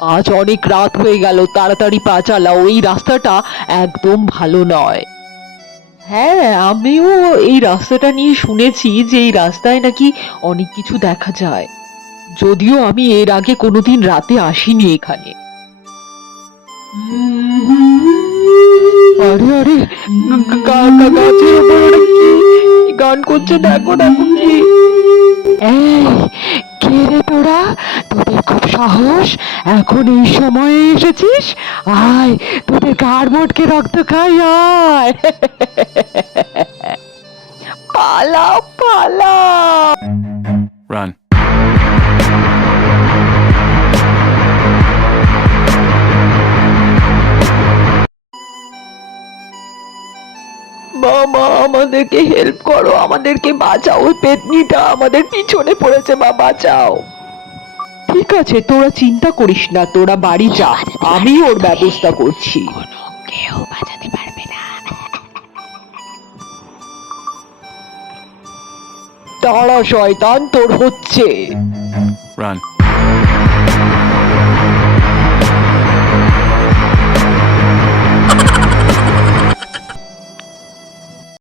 আজ অনেক রাত হয়ে গেল, তাড়াতাড়ি পা চালাও, এই রাস্তাটা একদম ভালো নয়। হ্যাঁ, আমিও এই রাস্তাটা নিয়ে শুনেছি যে এই রাস্তায় নাকি অনেক কিছু দেখা যায়, যদিও আমি এর আগে কোনোদিন রাতে আসিনি এখানে। আরে আরে, গাছের উপর ওটা কি কি গান করছে, দেখো দেখো কি। এই, কে রে তোরা? তোদের খুব সাহস, এখন এই সময়ে এসেছিস? আয়, তোদের গাড় মোটকে রক্ত খাই, আয়। পালাও পালাও। Run. মা, আমাদেরকে হেল্প করো, আমাদেরকে বাঁচাও, ওই পেতনিটা আমাদের পিছনে পড়েছে, মা বাঁচাও। ঠিক আছে, তোরা চিন্তা করিস না, তোরা বাড়ি যা, আমি ওর ব্যবস্থা করছি। কেউ বাঁচাতে পারবে না। দাঁড়া শয়তান, তোর হচ্ছে। Run.